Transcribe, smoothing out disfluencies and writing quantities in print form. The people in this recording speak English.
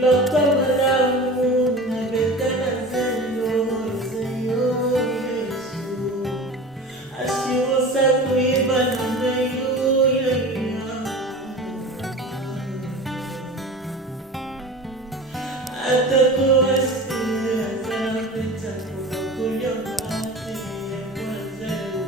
Bapa malamu nabekana Senhor, Senhor Yesu. Asiwosa kuiba na meyo ya atakuwa siya zapita kukulyonga tiye mwanzelu.